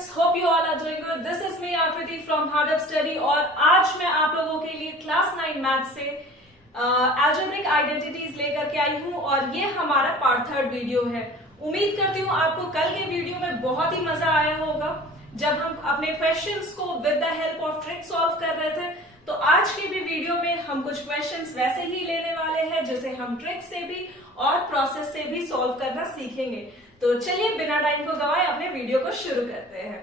students, hope you all are doing good. This is me Akriti from Hard Up Study और आज मैं आप लोगों के लिए क्लास 9 मैथ से एल्जेब्रिक आइडेंटिटीज लेकर के आई हूँ और ये हमारा पार्ट 3 वीडियो है। उम्मीद करती हूँ आपको कल के वीडियो में बहुत ही मजा आया होगा जब हम अपने क्वेश्चंस को with the help of trick solve कर रहे थे। तो आज की भी वीडियो में हम कुछ क्वेश्चंस वैसे ही लेने वाले हैं जिसे हम ट्रिक से भी और प्रोसेस से भी सॉल्व करना सीखेंगे। तो चलिए बिना टाइम को गवाए अपने वीडियो को शुरू करते हैं।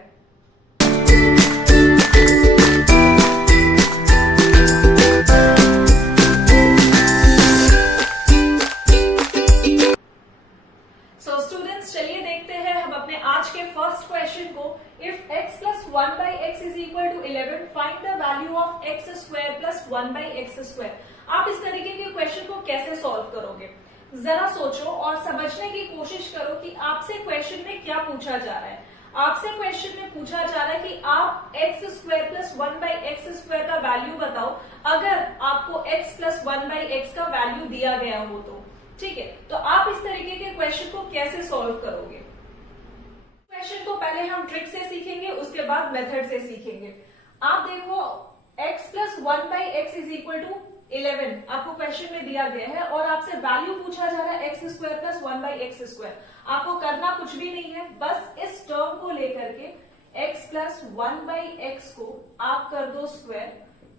सो स्टूडेंट्स, चलिए देखते हैं हम अपने आज के फर्स्ट क्वेश्चन को। If x plus 1 by x is equal to 11, find the value of x square plus 1 by x square। आप इस तरीके के क्वेश्चन को कैसे सॉल्व करोगे, जरा सोचो और समझने की कोशिश करो कि आपसे क्वेश्चन में क्या पूछा जा रहा है। आपसे क्वेश्चन में पूछा जा रहा है कि आप x square plus 1 by x square का वैल्यू बताओ अगर आपको x प्लस 1 बाई एक्स का वैल्यू दिया गया हो तो। ठीक है, तो आप इस तरीके के क्वेश्चन को कैसे सॉल्व करोगे। क्वेश्चन को पहले हम ट्रिक से सीखेंगे, उसके बाद मेथड से सीखेंगे। आप देखो x plus 1 by x is equal to 11 आपको क्वेश्चन में दिया गया है और आपसे वैल्यू पूछा जा रहा है x square plus 1 by x square. आपको करना कुछ भी नहीं है, बस इस टर्म को लेकर के x प्लस 1 बाई एक्स को आप कर दो स्क्वायर।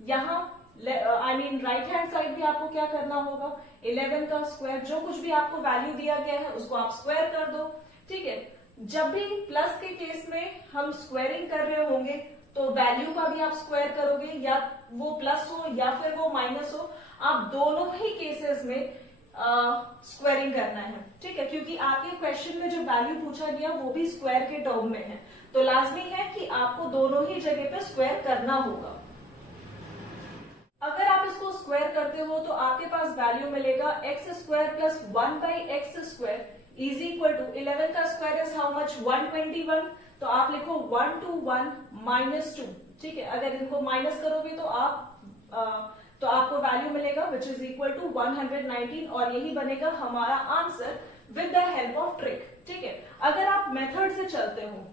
यहाँ राइट हैंड साइड भी आपको क्या करना होगा, 11 का स्क्वायर, जो कुछ भी आपको वैल्यू दिया गया है उसको आप स्क्वायर कर दो। ठीक है, जब भी प्लस के केस में हम स्क्वायरिंग कर रहे होंगे तो वैल्यू का भी आप स्क्वायर करोगे, या वो प्लस हो या फिर वो माइनस हो, आप दोनों ही केसेस में स्क्वायरिंग करना है। ठीक है, क्योंकि आपके क्वेश्चन में जो वैल्यू पूछा गया वो भी स्क्वायर के टर्म में है, तो लाजमी है कि आपको दोनों ही जगह पे स्क्वायर करना होगा। अगर आप इसको स्क्वायर करते हो तो आपके पास वैल्यू मिलेगा x square plus 1 by x square is equal to 11 का स्क्वायर इज हाउ मच 121। तो आप लिखो 1 to 1 माइनस 2। ठीक है, अगर इनको माइनस करोगे तो आपको वैल्यू मिलेगा विच इज इक्वल टू 119 और यही बनेगा हमारा answer with the help of trick. ठीक है, अगर आप मेथड से चलते हो,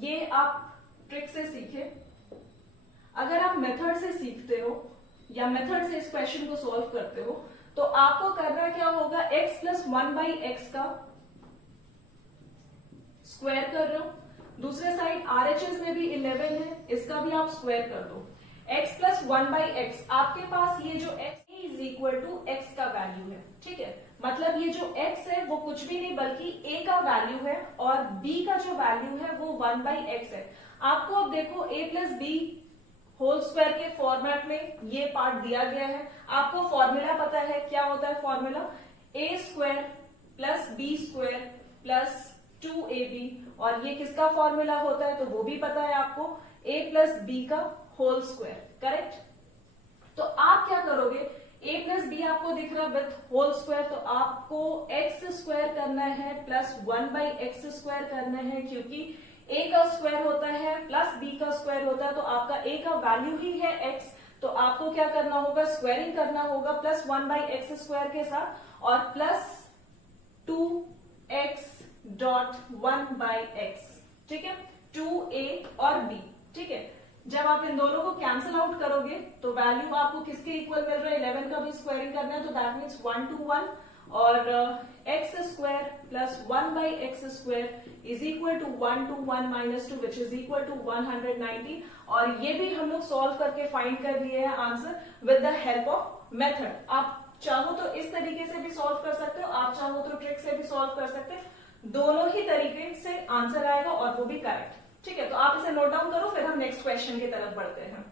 ये आप ट्रिक से सीखे, अगर आप मेथड से सीखते हो या मेथड से इस क्वेश्चन को सॉल्व करते हो तो आपको करना क्या होगा, x प्लस 1 बाई एक्स का स्क्वायर कर रहे हो, दूसरे साइड RHS में भी 11 है, इसका भी आप स्क्वायर कर दो। x प्लस 1 बाई एक्स, आपके पास ये जो x is equal to x का वैल्यू है। ठीक है, मतलब ये जो x है वो कुछ भी नहीं बल्कि a का वैल्यू है और b का जो वैल्यू है वो 1 बाई एक्स है। आपको अब देखो a plus b whole square के फॉर्मेट में ये पार्ट दिया गया है। आपको फॉर्मूला पता है, क्या होता है formula, a square plus b square plus 2ab, और ये किसका फॉर्मूला होता है तो वो भी पता है आपको, a प्लस बी का होल स्क्वायर। करेक्ट, तो आप क्या करोगे, a प्लस बी आपको दिख रहा है विथ होल स्क्वायर, तो आपको x स्क्वायर करना है प्लस 1 बाई एक्स स्क्वायर करना है, क्योंकि a का स्क्वायर होता है प्लस b का स्क्वायर होता है, तो आपका a का वैल्यू ही है x, तो आपको क्या करना होगा, स्क्वायरिंग करना होगा प्लस 1 बाई एक्स स्क्वायर के साथ और plus 2x dot 1 by x. ठीक है, 2a और b। ठीक है, जब आप इन दोनों को कैंसिल आउट करोगे तो वैल्यू आपको किसके इक्वल मिल रहा है, 11 का भी स्क्वायरिंग करना है, तो दैट मीन्स 1 to 1 और x square plus 1 by x square is equal to 1 to 1 minus 2 which is equal to 190। और ये भी हम लोग सॉल्व करके फाइंड कर लिए हैं answer with the help of method. आप चाहो तो इस तरीके से भी सॉल्व कर सकते हो, आप चाहो तो ट्रिक से भी सॉल्व कर सकते हैं, दोनों ही तरीके से आंसर आएगा और वो भी करेक्ट। ठीक है, तो आप इसे नोट डाउन करो, फिर हम नेक्स्ट क्वेश्चन की तरफ बढ़ते हैं।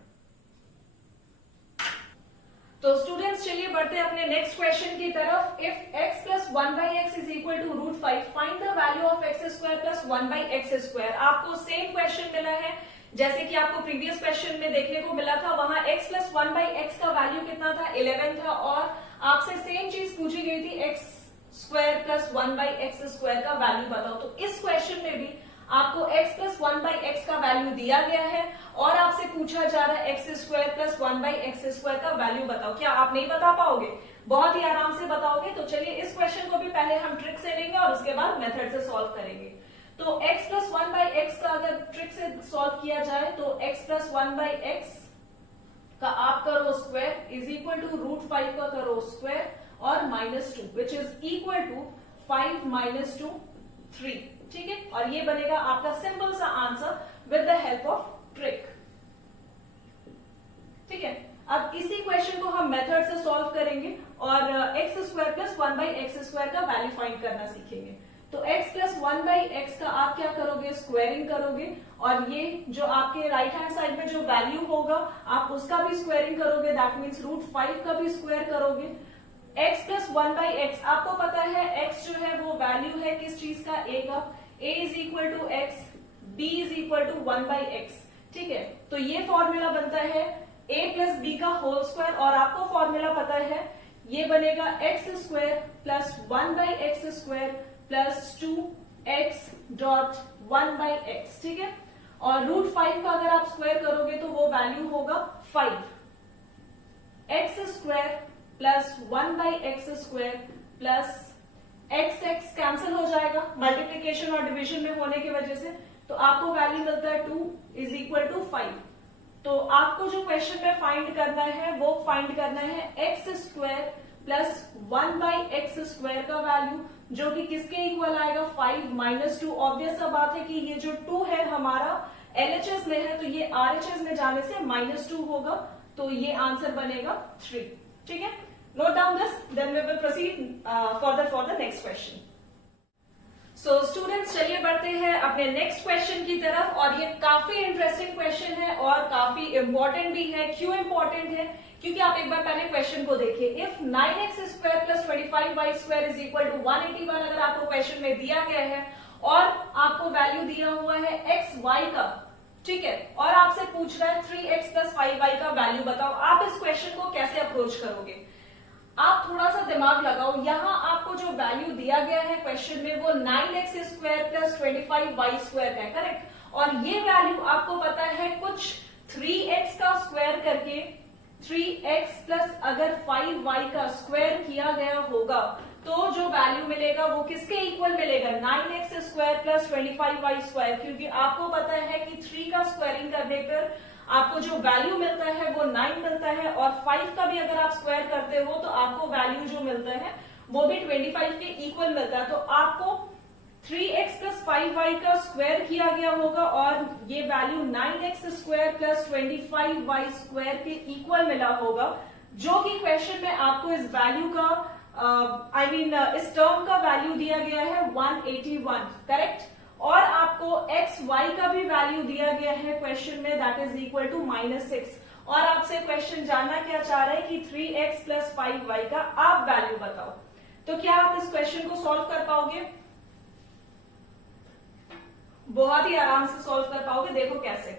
तो स्टूडेंट्स चलिए बढ़ते हैं अपने नेक्स्ट क्वेश्चन की तरफ। If x plus 1 by x is equal to root 5, find the value of x square plus 1 by x square. आपको सेम क्वेश्चन मिला है जैसे कि आपको प्रीवियस क्वेश्चन में देखने को मिला था, वहां x प्लस 1 बाई एक्स का वैल्यू कितना था, 11 था, और आपसे सेम चीज पूछी गई थी x square plus 1 by x square का वैल्यू बताओ। तो इस क्वेश्चन में भी आपको x प्लस 1 बाई एक्स का वैल्यू दिया गया है और आपसे पूछा जा रहा है x square plus 1 by x square का वैल्यू बताओ। क्या आप नहीं बता पाओगे? बहुत ही आराम से बताओगे। तो चलिए इस क्वेश्चन को भी पहले हम ट्रिक से लेंगे और उसके बाद मेथड से सॉल्व करेंगे। तो x प्लस 1 बाई एक्स का अगर सॉल्व किया जाए तो x प्लस 1/x का आप करो स्क्वायर इज इक्वल टू √5 का करो स्क्वायर और -2 विच इज इक्वल टू 5 -2 3। ठीक है, और ये बनेगा आपका सिंपल सा answer with the help of trick. ठीक है, अब इसी क्वेश्चन को हम मेथड से सॉल्व करेंगे और x² प्लस 1/x² का वैल्यू फाइंड करना सीखेंगे। तो x प्लस 1/x का आप क्या करोगे, स्क्वायरिंग करोगे और ये जो आपके राइट हैंड साइड में जो वैल्यू होगा आप उसका भी स्क्वायरिंग करोगे, दैट मीन्स √5 का भी स्क्वायर करोगे। x प्लस 1/x आपको पता है x जो है वो वैल्यू है किस चीज का, a का। a is equal to x, b is equal to 1/x। ठीक है, तो ये फॉर्मूला बनता है a प्लस b का होल स्क्वायर और आपको फॉर्मूला पता है ये बनेगा x² plus 1/x² plus 2x dot 1/x। ठीक है, और √5 का अगर आप स्क्वायर करोगे तो वो वैल्यू होगा 5। x² plus 1/x² plus x cancel हो जाएगा मल्टीप्लीकेशन और डिवीजन में होने की वजह से, तो आपको वैल्यू मिलता है 2 इज इक्वल टू 5। तो आपको जो क्वेश्चन में फाइंड करना है वो फाइंड करना है x² प्लस 1/x² का वैल्यू, जो कि किसके इक्वल आएगा, 5 -2। ऑब्वियस सा बात है कि ये जो 2 है हमारा LHS में है तो ये RHS में जाने से -2 होगा, तो ये आंसर बनेगा 3। ठीक है, note down this, then we will proceed for the next question. So students चलिए बढ़ते हैं अपने नेक्स्ट क्वेश्चन की तरफ, और ये काफी इंटरेस्टिंग क्वेश्चन है और काफी इंपॉर्टेंट भी है। क्यों इंपॉर्टेंट है, क्योंकि आप एक बार पहले क्वेश्चन को देखिए। If 9x² plus 25y² is equal to 181 अगर आपको क्वेश्चन में दिया गया है और आपको वैल्यू दिया हुआ है xy का, ठीक है, और आपसे पूछ रहा है 3x प्लस 5y का वैल्यू बताओ, आप इस क्वेश्चन को कैसे अप्रोच करोगे। आप थोड़ा सा दिमाग लगाओ, यहां आपको जो वैल्यू दिया गया है क्वेश्चन में वो 9x² प्लस 25y² है, करेक्ट। और ये वैल्यू आपको पता है कुछ 3x का स्क्वायर करके 3x प्लस अगर 5y का स्क्वायर किया गया होगा तो जो वैल्यू मिलेगा वो किसके इक्वल मिलेगा, 9x² प्लस 25y², क्योंकि आपको पता है कि 3 का स्क्वायरिंग करने पर आपको जो वैल्यू मिलता है वो 9 मिलता है, और 5 का भी अगर आप स्क्वायर करते हो तो आपको वैल्यू जो मिलता है वो भी 25 के इक्वल मिलता है। तो आपको 3x प्लस 5y का स्क्वायर किया गया होगा और ये वैल्यू 9x² प्लस 25y² के इक्वल मिला होगा, जो कि क्वेश्चन में आपको इस वैल्यू का इस टर्म का वैल्यू दिया गया है 181, करेक्ट। और आपको xy का भी वैल्यू दिया गया है क्वेश्चन में, दैट इज इक्वल टू -6। और आपसे क्वेश्चन जानना क्या चाह रहा है कि 3x प्लस 5y का आप वैल्यू बताओ। तो क्या आप इस क्वेश्चन को सॉल्व कर पाओगे, बहुत ही आराम से सॉल्व कर पाओगे। देखो कैसे,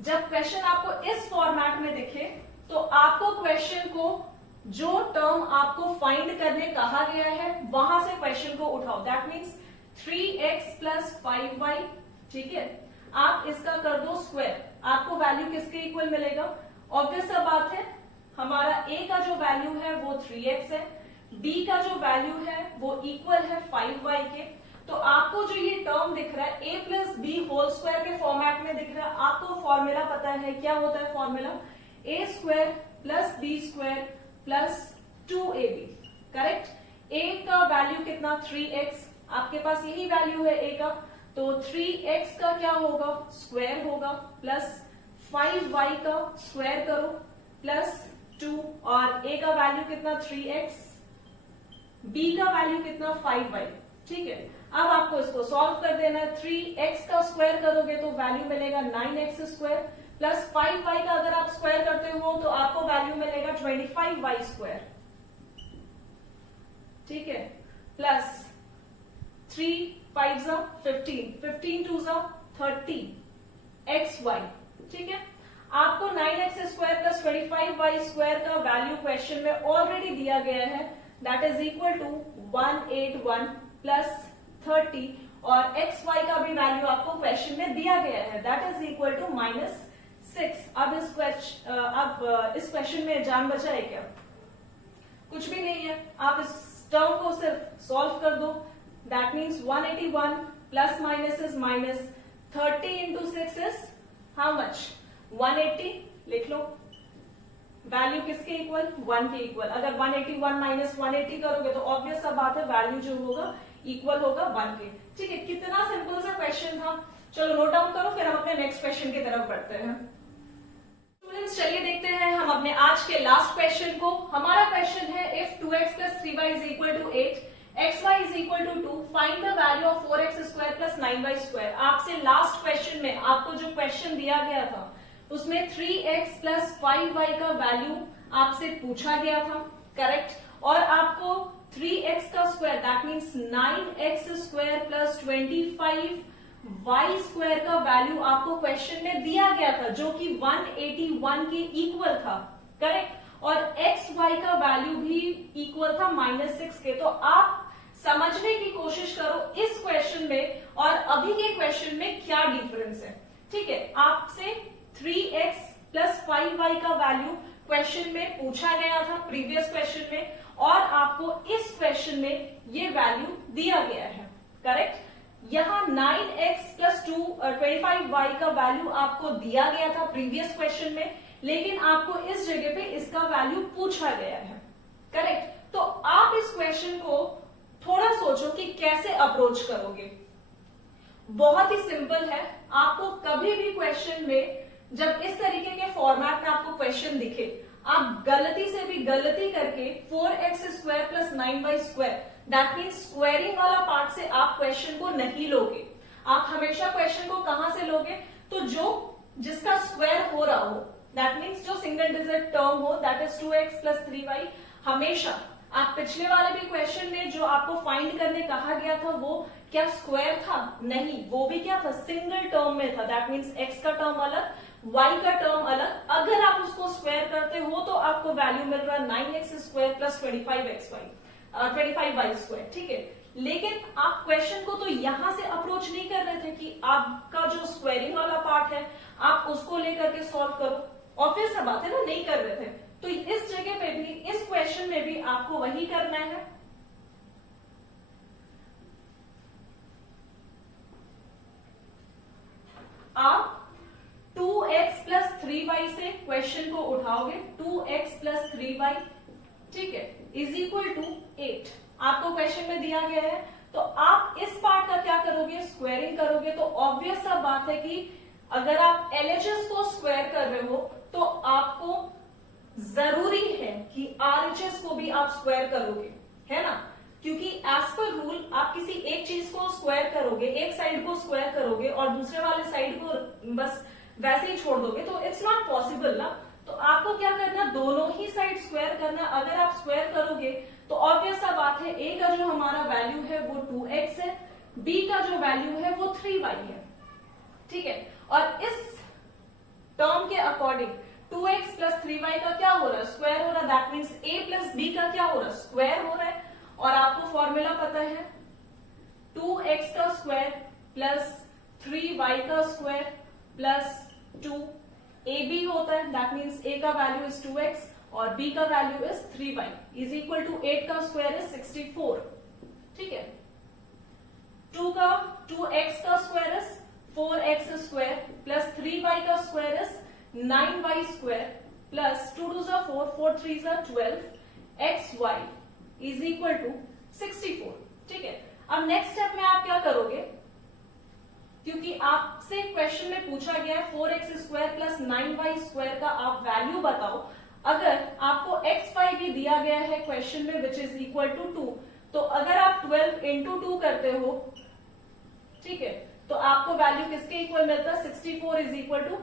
जब क्वेश्चन आपको इस फॉर्मेट में दिखे तो आपको क्वेश्चन को जो टर्म आपको फाइंड करने कहा गया है वहां से क्वेश्चन को उठाओ, that means 3x plus 5y, ठीक है, आप इसका कर दो स्क्वायर, आपको वैल्यू किसके इक्वल मिलेगा। ऑब्वियस सा बात है, हमारा a का जो वैल्यू है वो 3x है, b का जो वैल्यू है वो इक्वल है 5y के। तो आपको जो ये टर्म दिख रहा है a plus b whole square के फॉर्मेट में दिख रहा है, आपको फॉर्मूला पता है, क्या होता है formula, a² plus b² plus 2ab, correct. a का वैल्यू कितना, 3x, आपके पास यही वैल्यू है a का, तो 3x का क्या होगा, स्क्वायर होगा, प्लस 5y का स्क्वायर करो प्लस 2, और a का वैल्यू कितना 3x, b का वैल्यू कितना 5y, ठीक है। अब आपको इसको सॉल्व कर देना है, 3x का स्क्वायर करोगे तो वैल्यू मिलेगा 9x² प्लस 5y का अगर आप स्क्वायर करते हो तो आपको वैल्यू मिलेगा 25y², ठीक है, प्लस 3 5 15, 15 2 30 xy, ठीक है। आपको 9x² प्लस 25y² का वैल्यू क्वेश्चन में ऑलरेडी दिया गया है, that is equal to 181 plus 30, और xy का भी वैल्यू आपको क्वेश्चन में दिया गया है, दैट इज इक्वल टू -6। अब इस क्वेश्चन में जान बचा है क्या, कुछ भी नहीं है। आप इस टर्म को सिर्फ सॉल्व कर दो, that means 181 plus minus is minus, 30 into 6 is how much? 180. लिख लो। वैल्यू किसके इक्वल? 1 के इक्वल। अगर 181 माइनस 180 करोगे तो ऑब्वियस सा बात है वैल्यू जो होगा इक्वल होगा 1 के। ठीक है, कितना सिंपल सा क्वेश्चन था। चलो नोट डाउन करो, फिर हम अपने नेक्स्ट क्वेश्चन की तरफ बढ़ते हैं। स्टूडेंट्स चलिए देखते हैं हम अपने आज के लास्ट क्वेश्चन को। हमारा क्वेश्चन है if 2x plus 3y is equal to 8, xy is equal to 2, find the value of 4x square plus 9y square। आपसे लास्ट क्वेश्चन में आपको जो क्वेश्चन दिया गया था उसमें 3x plus 5y का वैल्यू आपसे पूछा गया था, करेक्ट। और आपको 3x का square that means 9x square plus 25y square का वैल्यू आपको क्वेश्चन में दिया गया था जो कि 181 के इक्वल था, करेक्ट। और xy का वैल्यू भी इक्वल था -6 के। तो आप समझने की कोशिश करो इस क्वेश्चन में और अभी के क्वेश्चन में क्या डिफरेंस है। ठीक है, आपसे 3x प्लस 5y का वैल्यू क्वेश्चन में पूछा गया था प्रीवियस क्वेश्चन में, और आपको इस क्वेश्चन में ये वैल्यू दिया गया है, करेक्ट। यहां 9x प्लस 25y का वैल्यू आपको दिया गया था प्रीवियस क्वेश्चन में, लेकिन आपको इस जगह पे इसका वैल्यू पूछा गया है, करेक्ट। तो आप इस क्वेश्चन को थोड़ा सोचो कि कैसे अप्रोच करोगे। बहुत ही सिंपल है। आपको कभी भी क्वेश्चन में जब इस तरीके के फॉर्मेट में आपको क्वेश्चन दिखे, आप गलती से भी गलती करके 4x square plus 9y square that means squaring वाला पार्ट से आप क्वेश्चन को नहीं लोगे। आप हमेशा क्वेश्चन को कहां से लोगे? तो जो जिसका स्क्वायर हो रहा हो, दैट मीन्स जो सिंगल डिजिट टर्म हो, that is 2x plus 3y। हमेशा आप पिछले वाले भी क्वेश्चन में जो आपको फाइंड करने कहा गया था वो क्या स्क्वायर था? नहीं, वो भी क्या था? सिंगल टर्म में था। दैट मीन्स x का टर्म अलग, y का टर्म अलग। अगर आप उसको स्क्वायर करते हो तो आपको वैल्यू मिल रहा है 9x square plus 25y square, ठीक है। लेकिन आप क्वेश्चन को तो यहां से अप्रोच नहीं कर रहे थे कि आपका जो स्क्वायरिंग वाला पार्ट है आप उसको लेकर के सॉल्व करो। ऑब्वियस सा बात है ना, नहीं कर रहे थे। तो इस जगह पे भी, इस क्वेश्चन में भी आपको वही करना है। आप 2x प्लस 3y से क्वेश्चन को उठाओगे। 2x प्लस 3y, ठीक है, इज इक्वल टू 8 आपको क्वेश्चन में दिया गया है। तो आप इस पार्ट का क्या करोगे? स्क्वायरिंग करोगे। तो ऑब्वियस सा बात है कि अगर आप LHS को स्क्वायर कर रहे हो तो आपको जरूरी है कि RHS को भी आप स्क्वायर करोगे, है ना। क्योंकि एज पर रूल आप किसी एक चीज को स्क्वायर करोगे, एक साइड को स्क्वायर करोगे और दूसरे वाले साइड को बस वैसे ही छोड़ दोगे तो इट्स नॉट पॉसिबल ना। तो आपको क्या करना? दोनों ही साइड स्क्वायर करना। अगर आप स्क्वायर करोगे तो ऑब्वियस सा बात है a का जो हमारा वैल्यू है वो 2x है, b का जो वैल्यू है वो 3y है, ठीक है। और इस टर्म के अकॉर्डिंग 2x प्लस 3y का क्या हो रहा है? स्क्वायर हो रहा है। That means a plus b का क्या हो रहा है? स्क्वायर हो रहा है। और आपको फॉर्मूला पता है 2x का स्क्वायर प्लस 3y का स्क्वायर प्लस 2ab होता है। दैट मीन्स a का वैल्यू इज 2x और b का value is 3y is equal to 8 का स्क्वायर इज 64, ठीक है। 2x का square is 4x square plus 3y का square is 9y square plus 2 2 4, 4 3 12, xy is equal to 64, ठीक है। अब नेक्स्ट स्टेप में आप क्या करोगे? क्योंकि आपसे क्वेश्चन में पूछा गया है 4x square plus 9y square का आप वैल्यू बताओ। अगर आपको xy भी दिया गया है क्वेश्चन में विच इज इक्वल टू 2, तो अगर आप 12 इंटू 2 करते हो, ठीक है, तो आपको वैल्यू किसके इक्वल मिलता है? 64 is equal to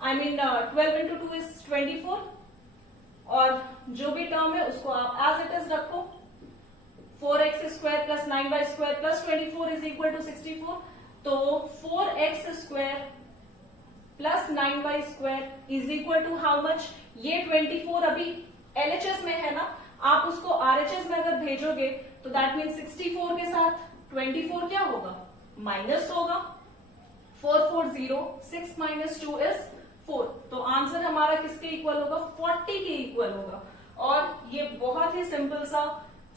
12 into 2 is 24, और जो भी टर्म है उसको आप एज इट इज रखो। 4x square plus 9y square plus 24 is equal to 64। तो 4x square plus 9y square is equal to how much? ये 24 अभी LHS में है ना, आप उसको RHS में अगर भेजोगे तो दैट मीन 64 के साथ 24 क्या होगा? माइनस होगा। 4 4 0, 6 माइनस 2 इज 4। तो आंसर हमारा किसके इक्वल होगा? 40 के इक्वल होगा। और ये बहुत ही सिंपल सा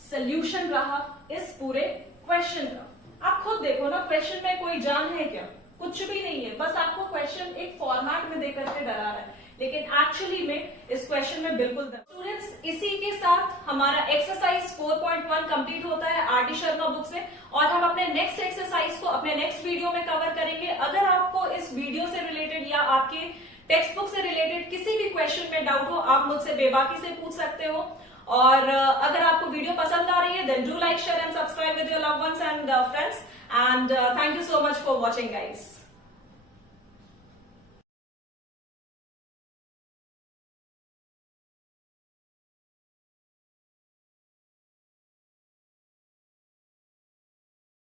सोल्यूशन रहा इस पूरे क्वेश्चन का। आप खुद देखो ना, क्वेश्चन में कोई जान है क्या? कुछ भी नहीं है, बस आपको क्वेश्चन एक फॉर्मेट में देकर के डरा रहा है, लेकिन एक्चुअली में इस क्वेश्चन में बिल्कुल स्टूडेंट्स, इसी के साथ हमारा एक्सरसाइज 4.1 कंप्लीट होता है आरडी शर्मा बुक से, और हम अपने नेक्स्ट एक्सरसाइज को अपने नेक्स्ट वीडियो में कवर करेंगे। अगर आपको इस वीडियो से रिलेटेड या आपके टेक्स्ट बुक से रिलेटेड किसी भी क्वेश्चन में डाउट हो, आप मुझसे बेबाकी से पूछ सकते हो। और अगर आपको वीडियो पसंद आ रही है, then do like, share and subscribe with your loved ones and friends, and thank you so much for watching guys.